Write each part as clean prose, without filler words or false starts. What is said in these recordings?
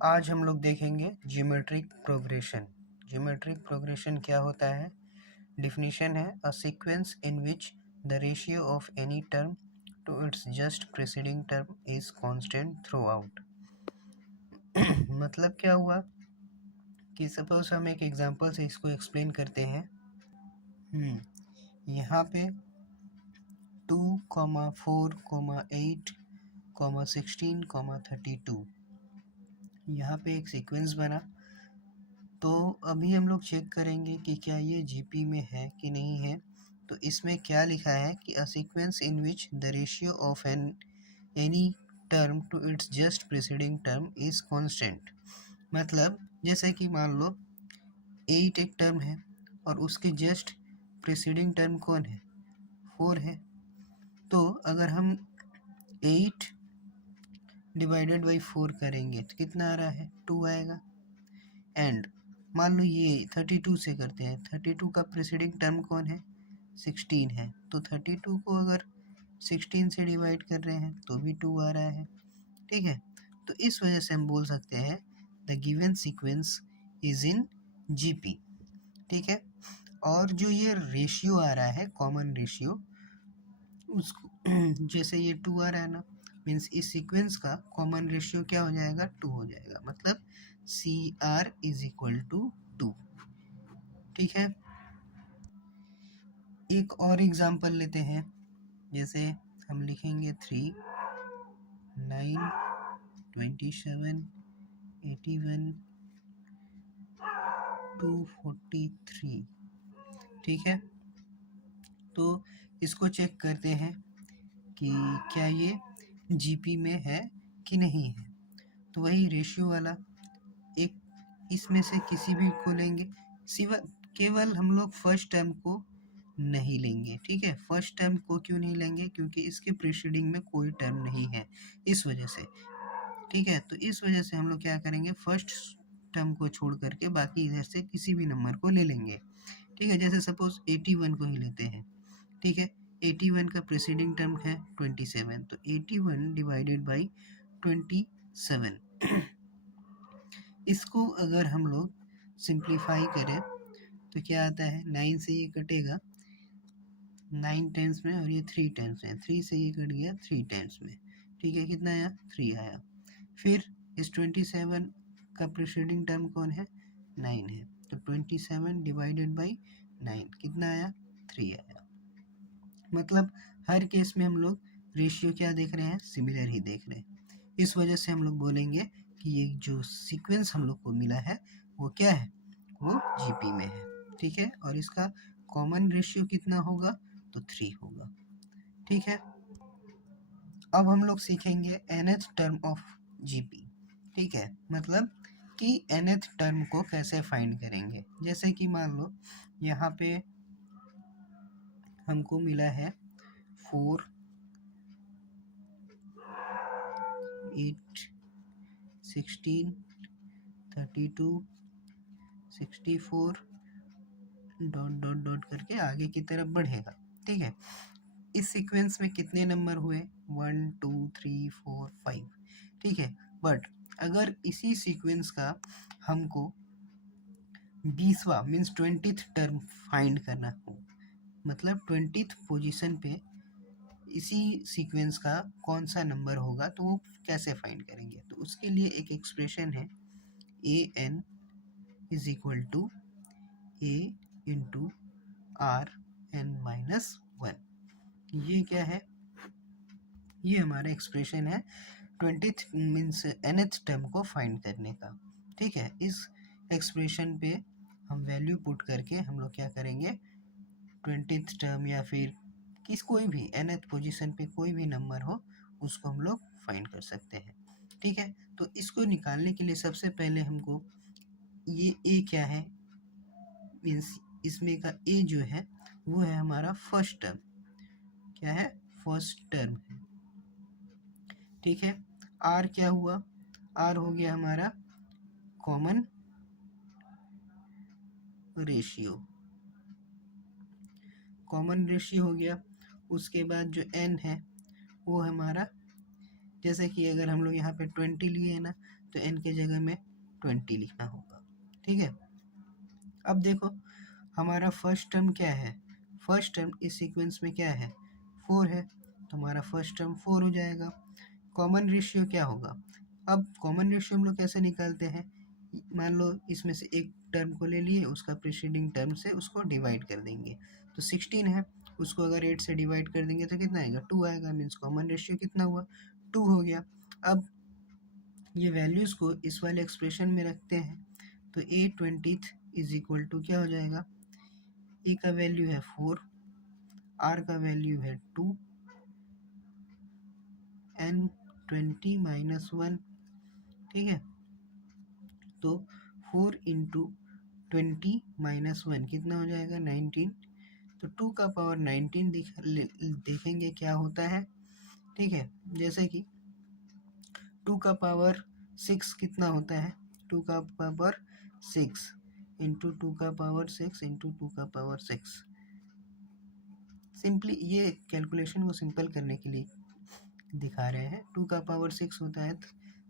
आज हम लोग देखेंगे ज्योमेट्रिक प्रोग्रेशन। ज्योमेट्रिक प्रोग्रेशन क्या होता है? डिफिनीशन है a sequence in which the ratio of any term to its just preceding term is constant throughout. मतलब क्या हुआ कि सपोज हम एक एग्जांपल से इसको एक्सप्लेन करते हैं। यहाँ पे 2, 4, 8, 16, 32 यहाँ पे एक सीक्वेंस बना। तो अभी हम लोग चेक करेंगे कि क्या ये जीपी में है कि नहीं है। तो इसमें क्या लिखा है कि a sequence in which the ratio of any term to its just preceding term is constant. मतलब जैसे कि मान लो 8 एक टर्म है और उसके जस्ट प्रीसीडिंग टर्म कौन है? 4 है। तो अगर हम 8 डिवाइडेड बाई 4 करेंगे तो कितना आ रहा है? 2 आएगा। एंड मान लो ये 32 से करते हैं। 32 का प्रीसीडिंग टर्म कौन है? 16 है। तो 32 को अगर 16 से डिवाइड कर रहे हैं तो भी 2 आ रहा है। ठीक है, तो इस वजह से हम बोल सकते हैं the given sequence is in GP. ठीक है, और जो ये रेशियो आ रहा है कॉमन रेशियो, उसको जैसे ये 2 आ रहा है ना, मीन्स इस सीक्वेंस का कॉमन रेशियो क्या हो जाएगा? 2 हो जाएगा। मतलब see R is equal to 2। ठीक है, एक और एग्जांपल लेते हैं। जैसे हम लिखेंगे 3, 9, 27, 81, 243। ठीक है, तो इसको चेक करते हैं कि क्या ये जीपी में है कि नहीं है। तो वही रेशियो वाला एक इसमें से किसी भी को लेंगे, सिवा केवल हम लोग फर्स्ट टर्म को नहीं लेंगे। ठीक है, फर्स्ट टर्म को क्यों नहीं लेंगे? क्योंकि इसके प्रीसीडिंग में कोई टर्म नहीं है, इस वजह से। ठीक है, तो इस वजह से हम लोग क्या करेंगे, फर्स्ट टर्म को छोड़ करके बाकी इधर से किसी भी नंबर को ले लेंगे। ठीक है, जैसे सपोज 81 को ही लेते हैं। ठीक है, 81 का प्रीसीडिंग टर्म है 27, तो 81 डिवाइडेड बाई 27। इसको अगर हम लोग सिंप्लीफाई करें तो क्या आता है? 9 से ये कटेगा 9 टाइम्स में, और ये 3 टाइम्स में। 3 से ये कट गया 3 टाइम्स में। ठीक है, कितना आया? 3 आया। फिर इस 27 का प्रीसीडिंग टर्म कौन है? 9 है। तो 27 डिवाइडेड बाई 9 कितना आया? 3 आया। मतलब हर केस में हम लोग रेशियो क्या देख रहे हैं? सिमिलर ही देख रहे हैं। इस वजह से हम लोग बोलेंगे कि ये जो सीक्वेंस हम लोग को मिला है वो क्या है? वो जीपी में है। ठीक है, और इसका कॉमन रेशियो कितना होगा? तो 3 होगा। ठीक है, अब हम लोग सीखेंगे nth टर्म ऑफ जीपी। ठीक है, मतलब कि nth टर्म को कैसे फाइंड करेंगे। जैसे कि मान लो यहाँ पे हमको मिला है 4, 8, 16, 32, 64 डॉट डॉट डॉट करके आगे की तरफ बढ़ेगा। ठीक है, इस सीक्वेंस में कितने नंबर हुए? 1, 2, 3, 4, 5। ठीक है, बट अगर इसी सीक्वेंस का हमको 20वां मीन्स 20th टर्म फाइंड करना हो, मतलब 20th पोजीशन पे इसी सीक्वेंस का कौन सा नंबर होगा, तो वो कैसे फाइंड करेंगे? तो उसके लिए एक एक्सप्रेशन है a n is equal to a into r n minus 1। ये क्या है? ये हमारा एक्सप्रेशन है 20th मीन्स nth टर्म को फाइंड करने का। ठीक है, इस एक्सप्रेशन पे हम वैल्यू पुट करके हम लोग क्या करेंगे, 20th टर्म या फिर कोई भी nth पोजीशन पे कोई भी नंबर हो उसको हम लोग फाइंड कर सकते हैं। ठीक है, तो इसको निकालने के लिए सबसे पहले हमको ये ए क्या है, मीन्स इसमें का ए जो है वो है हमारा फर्स्ट टर्म। क्या है? फर्स्ट टर्म है। ठीक है, आर क्या हुआ? आर हो गया हमारा कॉमन रेशियो। कॉमन रेशियो हो गया। उसके बाद जो एन है वो हमारा, जैसे कि अगर हम लोग यहाँ पे 20 लिए है ना, तो n के जगह में 20 लिखना होगा। ठीक है, अब देखो हमारा फर्स्ट टर्म क्या है, फर्स्ट टर्म इस सीक्वेंस में क्या है, 4 है, तो हमारा फर्स्ट टर्म 4 हो जाएगा। कॉमन रेशियो क्या होगा, अब कॉमन रेशियो हम लोग कैसे निकालते हैं, मान लो इसमें से एक टर्म को ले लिए, उसका प्रीसीडिंग टर्म से उसको डिवाइड कर देंगे, तो 16 है, उसको अगर 8 से डिवाइड कर देंगे तो कितना आएगा, 2 आएगा, मीन्स कॉमन रेशियो कितना हुआ, 2 हो गया। अब ये वैल्यूज़ को इस वाले एक्सप्रेशन में रखते हैं, तो a/20 इज इक्वल टू क्या हो जाएगा, ए का वैल्यू है 4, आर का वैल्यू है 2, एन 20 माइनस 1। ठीक है, तो 4 इंटू 20 माइनस 1 कितना हो जाएगा, 19। तो 2 का पावर 19 देखेंगे क्या होता है। ठीक है, जैसे कि 2 का पावर 6 कितना होता है, 2 का पावर 6 इंटू 2 का पावर 6 इंटू 2 का पावर 6। सिंपली ये कैलकुलेशन को सिंपल करने के लिए दिखा रहे हैं। 2 का पावर 6 होता है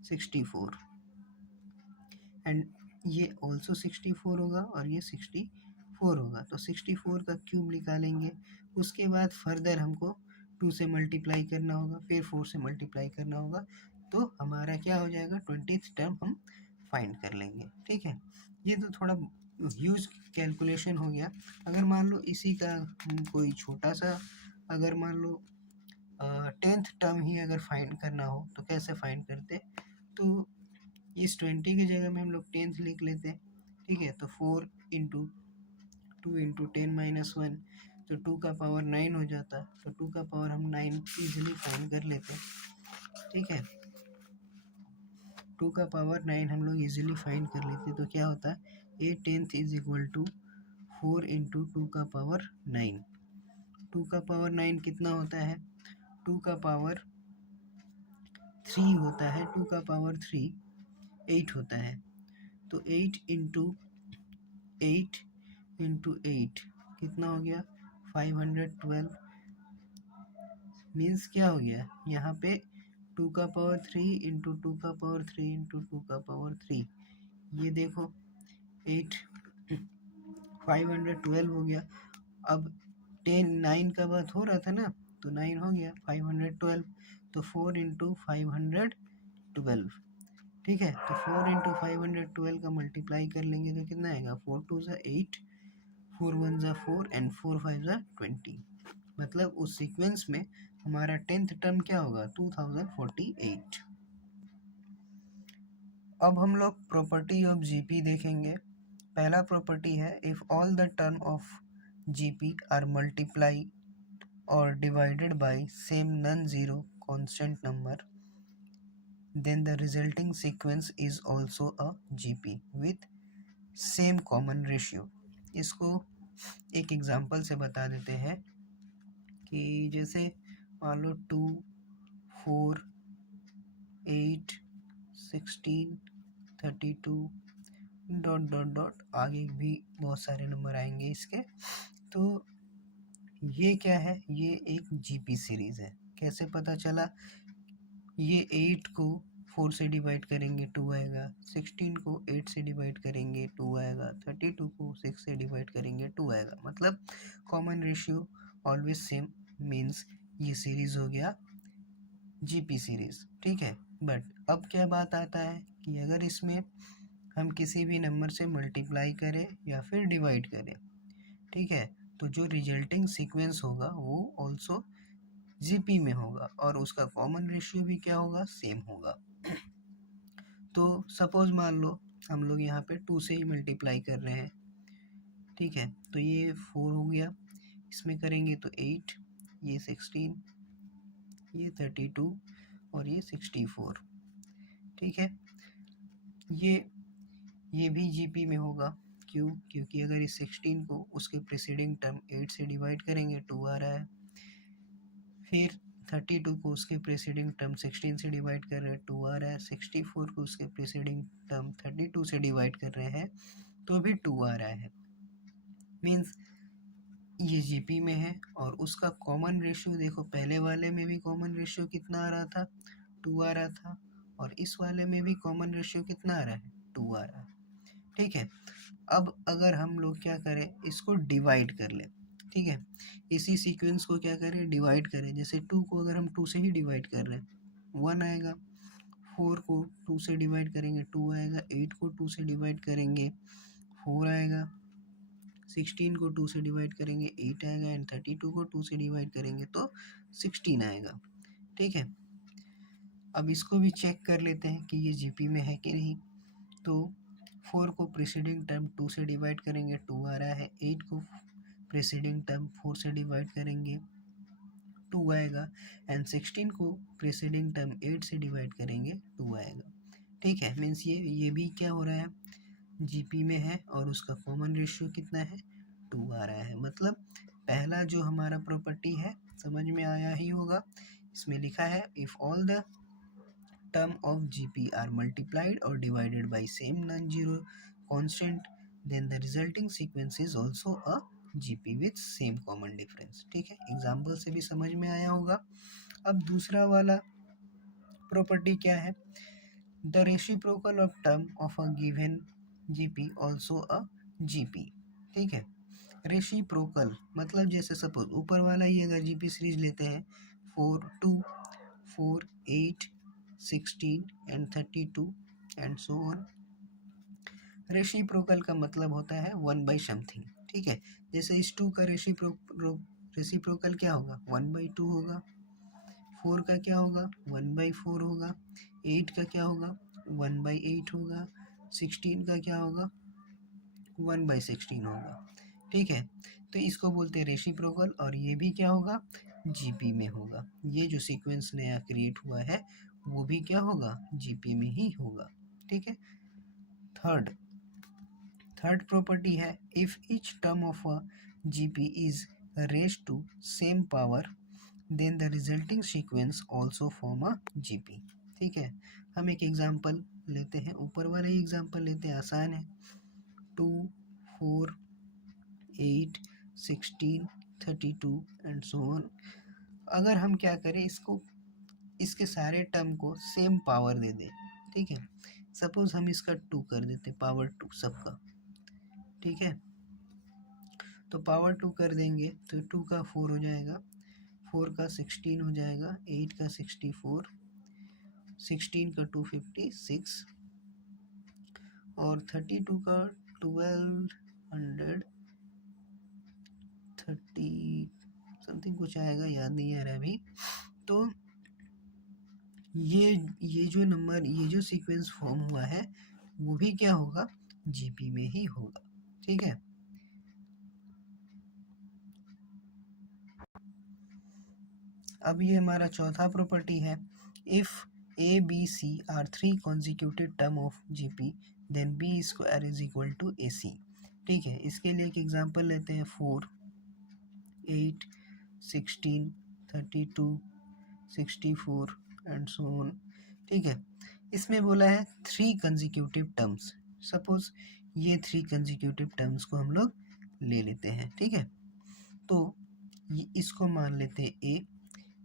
64, एंड ये ऑल्सो 64 होगा और ये 64 होगा, तो 64 का क्यूब निकालेंगे। उसके बाद फर्दर हमको 2 से मल्टीप्लाई करना होगा, फिर 4 से मल्टीप्लाई करना होगा, तो हमारा क्या हो जाएगा, 20th टर्म हम फाइंड कर लेंगे। ठीक है, ये तो थोड़ा ह्यूज कैलकुलेशन हो गया। अगर मान लो इसी का कोई छोटा सा, अगर मान लो 10th टर्म ही अगर फाइंड करना हो तो कैसे फाइंड करते, तो इस 20 की जगह में हम लोग 10th लिख लेते हैं। ठीक है, तो 4 इंटू 2 इंटू 10 माइनस 1, तो 2 का पावर 9 हो जाता, तो 2 का पावर हम 9 इजीली फाइंड कर लेते हैं। ठीक है, 2 का पावर 9 हम लोग इजीली फाइंड कर लेते, तो क्या होता है, a/10 is equal to 4 into 2 का पावर 9। 2 का पावर 9 कितना होता है, 2 का पावर 3 होता है, 2 का पावर 3 8 होता है, तो 8 इंटू 8 कितना हो गया, 512। मीन्स क्या हो गया यहाँ पे, 2 का पावर 3 इंटू 2 का पावर 3 इंटू 2 का पावर 3, ये देखो 8 512 हो गया। अब 9 का बात हो रहा था ना, तो 9 हो गया 512, तो 4 इंटू 512। ठीक है, तो 4 इंटू 512 का मल्टीप्लाई कर लेंगे तो कितना आएगा, 4 2 ज़ा 8, 4 1 ज़ा 4 एंड 4 5 ज़ा 20। मतलब उस सीक्वेंस में हमारा 10th टर्म क्या होगा, 2048। अब हम लोग प्रॉपर्टी ऑफ जीपी देखेंगे। पहला प्रॉपर्टी है, if all the term of GP are multiply और divided by same non zero constant number, then the resulting sequence is also a GP with same common ratio। इसको एक example से बता देते हैं कि जैसे मान लो 2 4 8 16 32 डॉट डॉट डॉट, आगे भी बहुत सारे नंबर आएंगे इसके। तो ये क्या है, ये एक जीपी सीरीज है। कैसे पता चला, ये 8 को 4 से डिवाइड करेंगे 2 आएगा, 16 को 8 से डिवाइड करेंगे 2 आएगा, 32 को 6 से डिवाइड करेंगे 2 आएगा। मतलब common ratio always same, means ये सीरीज हो गया जीपी सीरीज। ठीक है, बट अब क्या बात आता है कि अगर इसमें हम किसी भी नंबर से मल्टीप्लाई करें या फिर डिवाइड करें, ठीक है, तो जो रिजल्टिंग सीक्वेंस होगा वो ऑल्सो जीपी में होगा और उसका कॉमन रेशियो भी क्या होगा, सेम होगा। तो सपोज मान लो हम लोग यहाँ पे 2 से ही मल्टीप्लाई कर रहे हैं। ठीक है, तो ये 4 हो गया, इसमें करेंगे तो 8, ये 16, ये 32 और ये 64। ठीक है, ये भी जीपी में होगा। क्यों, क्योंकि अगर इस 16 को उसके प्रीसीडिंग टर्म 8 से डिवाइड करेंगे 2 आ रहा है, फिर 32 को उसके प्रीसीडिंग टर्म 16 से डिवाइड कर रहे हैं 2 आ रहा है, 64 को उसके प्रीसीडिंग टर्म 32 से डिवाइड कर रहे हैं तो भी 2 आ रहा है। मीन्स ये जीपी में है और उसका कॉमन रेशियो देखो, पहले वाले में भी कॉमन रेशियो कितना आ रहा था, 2 आ रहा था, और इस वाले में भी कॉमन रेशियो कितना आ रहा है, 2 आ रहा है। ठीक है, अब अगर हम लोग क्या करें, इसको डिवाइड कर लें। ठीक है, इसी सीक्वेंस को क्या करें, डिवाइड करें। जैसे 2 को अगर हम 2 से ही डिवाइड कर रहे हैं 1 आएगा, 4 को 2 से डिवाइड करेंगे 2 आएगा, 8 को 2 से डिवाइड करेंगे 4 आएगा, 16 को 2 से डिवाइड करेंगे 8 आएगा, एंड 32 को 2 से डिवाइड करेंगे तो 16 आएगा। ठीक है, अब इसको भी चेक कर लेते हैं कि ये जीपी में है कि नहीं। तो 4 को प्रीसीडिंग टर्म 2 से डिवाइड करेंगे 2 आ रहा है, 8 को प्रीसीडिंग टर्म 4 से डिवाइड करेंगे 2 आएगा, एंड 16 को प्रीसीडिंग टर्म 8 से डिवाइड करेंगे 2 आएगा। ठीक है, मीन्स ये भी क्या हो रहा है, जीपी में है, और उसका कॉमन रेशियो कितना है, 2 आ रहा है। मतलब पहला जो हमारा प्रॉपर्टी है समझ में आया ही होगा। इसमें लिखा है if all the term of GP are multiplied or divided by same non-zero constant, then the resulting sequence is also a GP with same common difference। ठीक है, एग्जाम्पल से भी समझ में आया होगा। अब दूसरा वाला प्रॉपर्टी क्या है, the reciprocal of term of a given GP also a GP। ठीक है, रेसिप्रोकल मतलब जैसे सपोज ऊपर वाला ही अगर GP सीरीज लेते हैं 4 2 4 8 16 and 32 and so on. Reciprocal का मतलब होता है 1/समथिंग। ठीक है, जैसे इस 2 का रेसिप्रोकल क्या होगा, 1/2 होगा, 4 का क्या होगा, 1/4 होगा, 8 का क्या होगा, 1/8 होगा, 16 का क्या होगा, 1/16 होगा। ठीक है, तो इसको बोलते हैं रेसिप्रोकल, और ये भी क्या होगा, जीपी में होगा। ये जो सीक्वेंस नया क्रिएट हुआ है वो भी क्या होगा, जीपी में ही होगा। ठीक है, थर्ड प्रॉपर्टी है if each term of a GP is raised to same power then the resulting sequence also form a GP. ठीक है, हम एक एग्जांपल लेते हैं, ऊपर वाले एग्जांपल लेते हैं, आसान है। 2 4 8 16 32 एंड सो ऑन। अगर हम क्या करें, इसको इसके सारे टर्म को सेम पावर दे दें। ठीक है, सपोज हम इसका 2 कर देते, पावर 2 सबका। ठीक है, तो पावर 2 कर देंगे तो 2 का 4 हो जाएगा, 4 का 16 हो जाएगा, 8 का 64, 16 का 256, और 32 का 1230 समथिंग कुछ आएगा, याद नहीं आ रहा अभी। तो ये जो नंबर, ये जो सीक्वेंस फॉर्म हुआ है वो भी क्या होगा, जीपी में ही होगा। ठीक है, अब ये हमारा चौथा प्रॉपर्टी है if a b c are 3 consecutive term of GP then b square is equal to a c. ठीक है, इसके लिए एक एग्जांपल लेते हैं, 4 8 16 32 64 एंड सो ऑन। ठीक है, इसमें बोला है 3 कंजिक्यूटिव टर्म्स। सपोज ये 3 कंजिक्यूटिव टर्म्स को हम लोग ले लेते हैं। ठीक है, तो इसको मान लेते हैं ए,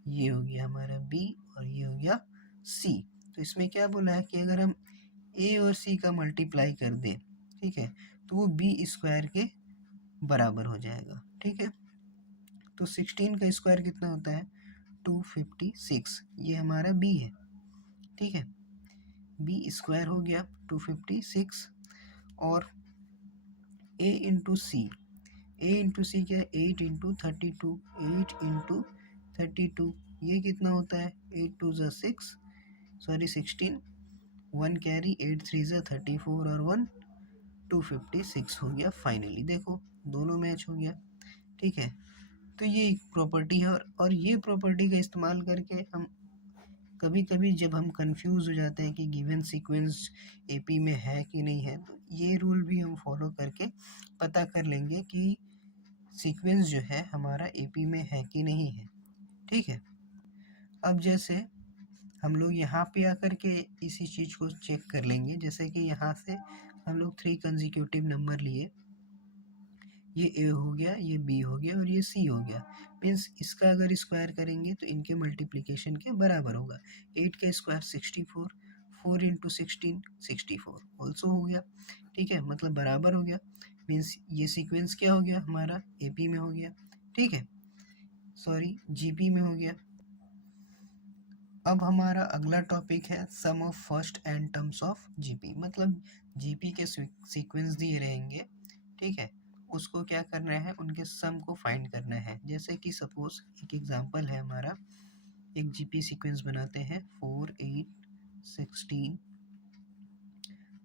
ये हो गया हमारा बी, और ये हो गया सी। तो इसमें क्या बोला है कि अगर हम ए और सी का मल्टीप्लाई कर दें, ठीक है, तो वो बी स्क्वायर के बराबर हो जाएगा। ठीक है, तो 16 का स्क्वायर कितना होता है, 256, ये हमारा बी है। ठीक है, बी स्क्वायर हो गया 256, और ए इंटू सी, ए इंटू सी क्या है, 8 इंटू 32, 8 इंटू 32, ये कितना होता है, 8 2 ज़ा 6, सॉरी 16, 1 कैरी, 8 3 ज़ा 34, और 1 256 हो गया। फाइनली देखो दोनों मैच हो गया। ठीक है, तो ये एक प्रॉपर्टी है, और ये प्रॉपर्टी का इस्तेमाल करके हम कभी कभी जब हम कंफ्यूज हो जाते हैं कि गिवन सीक्वेंस एपी में है कि नहीं है, तो ये रूल भी हम फॉलो करके पता कर लेंगे कि सीक्वेंस जो है हमारा एपी में है कि नहीं है। ठीक है, अब जैसे हम लोग यहाँ पे आकर के इसी चीज़ को चेक कर लेंगे, जैसे कि यहाँ से हम लोग 3 कंजिक्यूटिव नंबर लिए, ये ए हो गया, ये बी हो गया और ये सी हो गया। मीन्स इसका अगर स्क्वायर करेंगे तो इनके मल्टीप्लिकेशन के बराबर होगा। 8 का स्क्वायर 64, 4 इंटू 16 64 ऑल्सो हो गया। ठीक है, मतलब बराबर हो गया। मीन्स ये सीक्वेंस क्या हो गया हमारा, एपी में हो गया। ठीक है, सॉरी जीपी में हो गया। अब हमारा अगला टॉपिक है sum of first n terms of GP. मतलब जीपी के सीक्वेंस दिए रहेंगे, ठीक है, उसको क्या करना है, उनके सम को फाइंड करना है। जैसे कि सपोज एक एग्जांपल है हमारा, एक जीपी सीक्वेंस बनाते हैं 4 8 16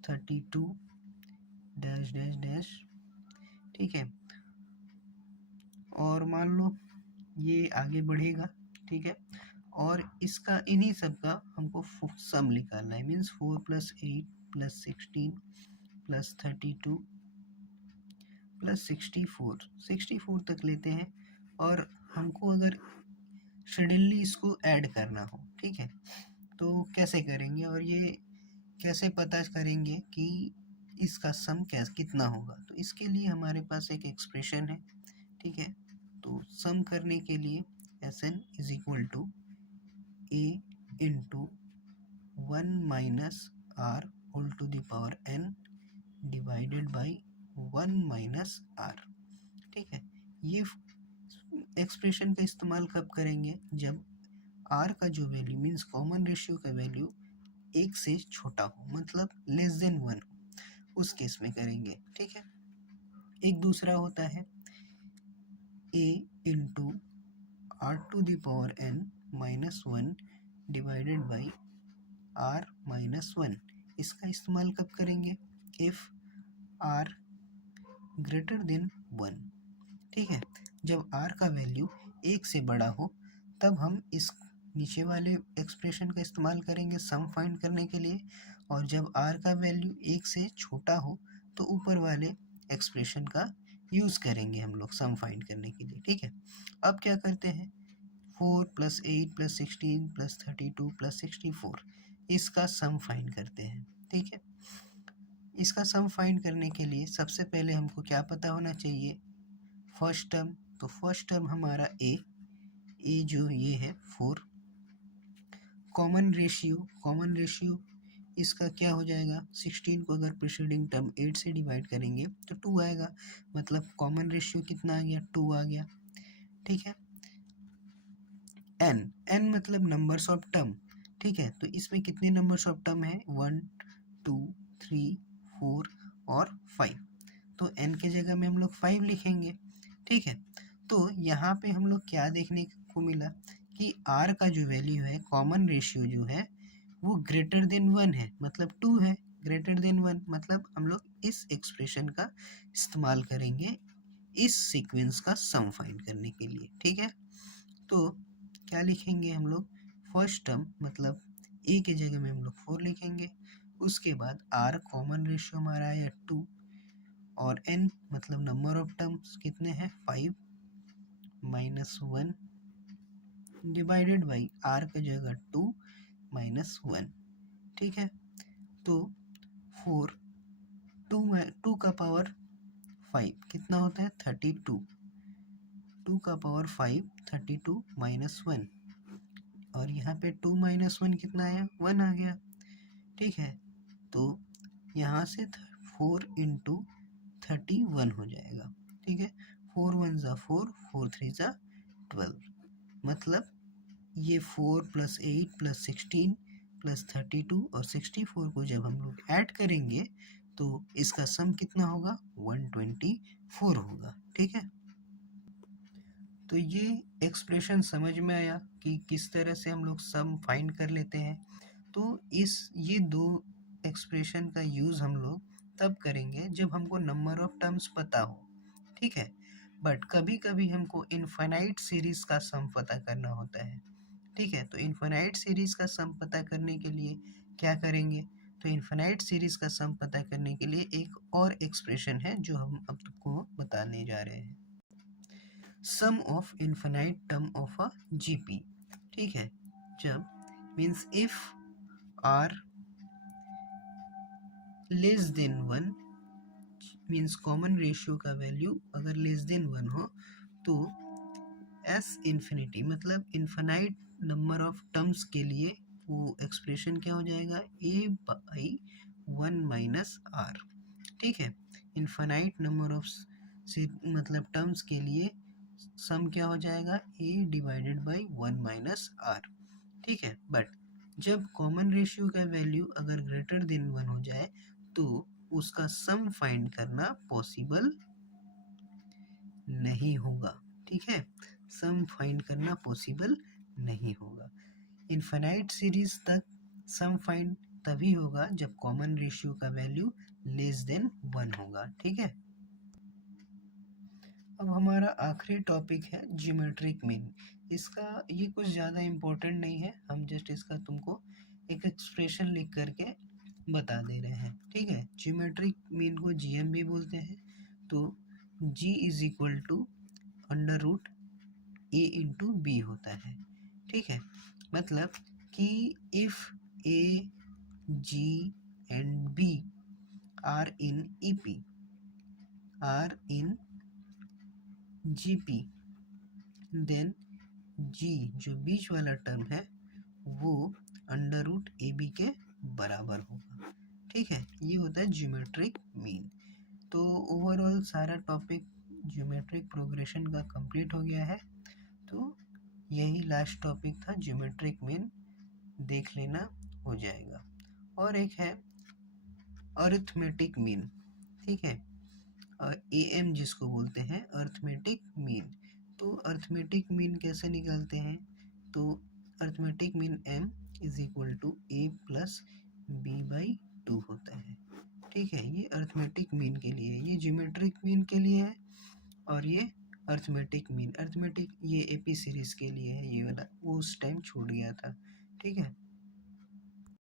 32 डैश डैश डैश। ठीक है, और मान लो ये आगे बढ़ेगा। ठीक है, और इसका इन्हीं सब का हमको सम निकालना है। मीन्स 4 + 8 + 16 + 32 + 64 तक लेते हैं। और हमको अगर सडनली इसको ऐड करना हो, ठीक है, तो कैसे करेंगे और ये कैसे पता करेंगे कि इसका सम कितना होगा। तो इसके लिए हमारे पास एक एक्सप्रेशन है। ठीक है, तो सम करने के लिए Sn is equal to a into 1 minus R whole to the power n divided by 1 minus R. ठीक है, ये एक्सप्रेशन का इस्तेमाल कब करेंगे, जब आर का जो वैल्यू मीन्स कॉमन रेशियो का वैल्यू एक से छोटा हो, मतलब लेस देन 1, उस केस में करेंगे। ठीक है, एक दूसरा होता है a into r to the power n minus 1 divided by r minus 1। इसका इस्तेमाल कब करेंगे, इफ आर ग्रेटर देन 1। ठीक है, जब आर का वैल्यू एक से बड़ा हो तब हम इस नीचे वाले एक्सप्रेशन का इस्तेमाल करेंगे सम फाइंड करने के लिए, और जब आर का वैल्यू एक से छोटा हो तो ऊपर वाले एक्सप्रेशन का यूज़ करेंगे हम लोग सम फाइंड करने के लिए। ठीक है, अब क्या करते हैं, 4 + 8 + 16 + 32 + 64 इसका सम फाइंड करते हैं। ठीक है, इसका सम फाइंड करने के लिए सबसे पहले हमको क्या पता होना चाहिए, फर्स्ट टर्म। तो फर्स्ट टर्म हमारा ए जो ये है 4। कॉमन रेशियो इसका क्या हो जाएगा, 16 को अगर प्रीसीडिंग टर्म 8 से डिवाइड करेंगे तो 2 आएगा। मतलब कॉमन रेशियो कितना आ गया, 2 आ गया। ठीक है, एन मतलब नंबर्स ऑफ टर्म। ठीक है, तो इसमें कितने नंबर्स ऑफ टर्म है, 1 2 3 4 और 5। तो एन के जगह में हम लोग 5 लिखेंगे। ठीक है, तो यहाँ पे हम लोग क्या देखने को मिला कि आर का जो वैल्यू है, कॉमन रेशियो जो है वो ग्रेटर देन 1 है, मतलब 2 है। ग्रेटर देन 1 मतलब हम लोग इस एक्सप्रेशन का इस्तेमाल करेंगे इस सीक्वेंस का सम फाइंड करने के लिए। ठीक है, तो क्या लिखेंगे हम लोग, फर्स्ट टर्म मतलब ए के जगह में हम लोग 4 लिखेंगे। उसके बाद आर कॉमन रेशियो हमारा आया 2, और n मतलब नंबर ऑफ टर्म्स कितने हैं, 5 माइनस 1 डिवाइडेड बाई आर की जगह 2 माइनस 1। ठीक है, तो 4 2 का पावर 5 कितना होता है, 32। 2 का पावर 5 32 माइनस 1, और यहाँ पे 2 माइनस 1 कितना आया, 1 आ गया। ठीक है, तो यहाँ से 4 इंटू 31 हो जाएगा। ठीक है, 4 1 ज़ा 4, 4 3 ज़ा 12। मतलब ये 4 + 8 + 16 + 32 और 64 को जब हम लोग ऐड करेंगे तो इसका सम कितना होगा, 124 होगा। ठीक है, तो ये एक्सप्रेशन समझ में आया कि किस तरह से हम लोग सम फाइंड कर लेते हैं। तो ये दो एक्सप्रेशन का यूज़ हम लोग तब करेंगे जब हमको नंबर ऑफ टर्म्स पता हो। ठीक है, बट कभी कभी हमको इनफाइनाइट सीरीज का सम पता करना होता है। ठीक है, तो इनफाइनाइट सीरीज का सम पता करने के लिए क्या करेंगे, तो इनफाइनाइट सीरीज का सम पता करने के लिए एक और एक्सप्रेशन है जो हम अब तुमको बताने जा रहे हैं, sum of infinite term of a GP. ठीक है, जब means if R less than 1, means common ratio का वैल्यू अगर लेस देन 1 हो तो एस इन्फिनिटी मतलब इन्फिनाइट नंबर ऑफ टर्म्स के लिए वो एक्सप्रेशन क्या हो जाएगा, ए बाई 1 माइनस आर। ठीक है, इन्फिनाइट नंबर ऑफ मतलब टर्म्स के लिए सम क्या हो जाएगा, a divided by 1 minus R. ठीक है, बट जब कॉमन रेशियो का वैल्यू अगर ग्रेटर देन 1 हो जाए तो उसका सम फाइंड करना पॉसिबल नहीं होगा। ठीक है, सम फाइंड करना पॉसिबल नहीं होगा। इनफाइनाइट सीरीज तक सम फाइंड तभी होगा जब कॉमन रेशियो का वैल्यू लेस देन 1 होगा। ठीक है, अब हमारा आखिरी टॉपिक है ज्योमेट्रिक मीन। इसका ये कुछ ज़्यादा इम्पोर्टेंट नहीं है, हम जस्ट इसका तुमको एक एक्सप्रेशन लिख करके बता दे रहे हैं। ठीक है, ज्योमेट्रिक मीन को जीएम भी बोलते हैं। तो G is equal to under root a into b होता है। ठीक है, मतलब कि if a G and b are in AP are in GP then G जो बीच वाला टर्म है वो अंडर रूट ए बी के बराबर होगा। ठीक है, ये होता है ज्योमेट्रिक मीन। तो ओवरऑल सारा टॉपिक ज्योमेट्रिक प्रोग्रेशन का कंप्लीट हो गया है। तो यही लास्ट टॉपिक था, ज्योमेट्रिक मीन देख लेना हो जाएगा। और एक है अरिथमेटिक मीन। ठीक है, एएम जिसको बोलते हैं अरिथमेटिक मीन। तो अरिथमेटिक मीन कैसे निकालते हैं, तो arithmetic mean M is equal to a plus b by 2 होता है। ठीक है, ये अरिथमेटिक मीन के लिए है, ये ज्योमेट्रिक मीन के लिए है और ये अरिथमेटिक मीन, अरिथमेटिक ये एपी सीरीज के लिए है, ये वाला वो उस टाइम छूट गया था। ठीक है,